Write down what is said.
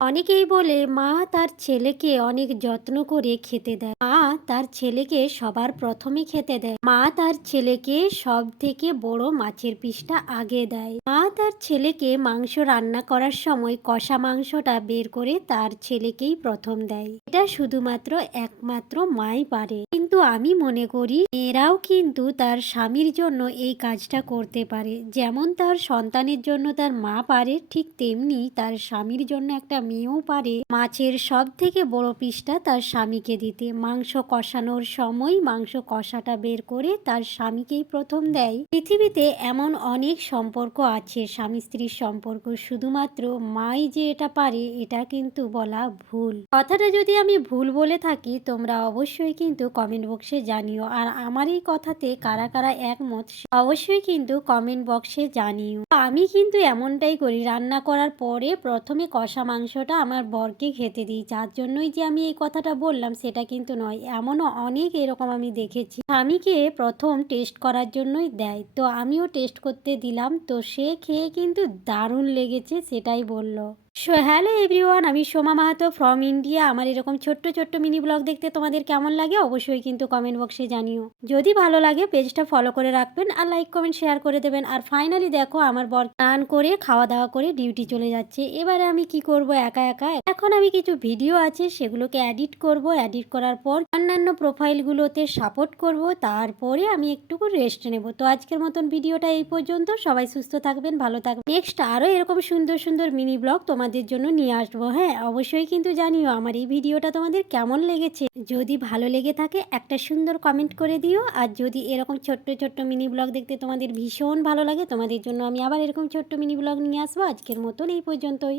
অনেকেই বলে মা তার ছেলেকে অনেক যত্ন করে খেতে দেয়। মা তার ছেলেকে সবার প্রথমে খেতে দেয়। মা তার ছেলেকে সব থেকে বড় মাছের পিসটা আগে দেয়। মা তার ছেলেকে মাংস রান্না করার সময় কষা মাংসটা বের করে তার ছেলেকেই প্রথম দেয়। এটা শুধুমাত্র একমাত্র মাই পারে। কিন্তু আমি মনে করি মেয়েরাও কিন্তু তার স্বামীর জন্য এই কাজটা করতে পারে। যেমন তার সন্তানের জন্য তার মা পারে, ঠিক তেমনি তার স্বামীর জন্য একটা মেয়েও পারে মাছের সব থেকে বড় পিসটা তার স্বামীকে দিতে। মাংস কষানোর সময় মাংস কষাটা বের করে তার স্বামীকেই প্রথম দেয়। পৃথিবীতে এমন অনেক সম্পর্ক আছে, স্বামী স্ত্রীর সম্পর্ক, শুধুমাত্র মাই যে এটা পারে এটা কিন্তু বলা ভুল। কথাটা যদি আমি ভুল বলে থাকি তোমরা অবশ্যই কিন্তু কমেন্ট বক্সে জানিও। আর আমার এই কথাতে কারা কারা একমত অবশ্যই কিন্তু কমেন্ট বক্সে জানিও। আমি কিন্তু এমনটাই করি, রান্না করার পরে প্রথমে কষা মাংসটা আমার বরকে খেতে দিই। যার জন্যই যে আমি এই কথাটা বললাম সেটা কিন্তু নয়, এমনও অনেক এরকম আমি দেখেছি স্বামীকে প্রথম টেস্ট করার জন্যই দেয়। তো আমিও টেস্ট করতে দিলাম, তো সে খেয়ে কিন্তু দারুণ লেগেছে সেটাই বলল। সো হ্যালো এভরিওয়ান, আমি সোমা মাহাতো ফ্রম ইন্ডিয়া। আমার এরকম ছোট্ট ছোট্ট মিনি ব্লগ দেখতে তোমাদের কেমন লাগে অবশ্যই কিন্তু কমেন্ট বক্সে জানিও। যদি ভালো লাগে পেজটা ফলো করে রাখবেন আর লাইক কমেন্ট শেয়ার করে দেবেন। আর ফাইনালি দেখো আমার বর স্নান করে খাওয়া দাওয়া করে ডিউটি চলে যাচ্ছে। এবারে আমি কি করব একা একা, এখন আমি কিছু ভিডিও আছে সেগুলোকে এডিট করব। এডিট করার পর অন্যান্য প্রোফাইলগুলোতে সাপোর্ট করব, তারপরে আমি একটু রেস্ট নেব। তো আজকের মতন ভিডিওটা এই পর্যন্ত। সবাই সুস্থ থাকবেন, ভালো থাকবেন। নেক্সট আরও এরকম সুন্দর সুন্দর মিনি ব্লগ তোমাদের জন্য নিয়ে আসবো। হ্যাঁ, অবশ্যই কিন্তু জানিও আমার এই ভিডিওটা তোমাদের কেমন লেগেছে। যদি ভালো লেগে থাকে একটা সুন্দর কমেন্ট করে দিও। আর যদি এরকম ছোট্ট ছোট্ট মিনি ব্লগ দেখতে তোমাদের ভীষণ ভালো লাগে, তোমাদের জন্য আমি আবার এরকম ছোট্ট মিনি ব্লগ নিয়ে আসবো। আজকের মতন এই পর্যন্তই।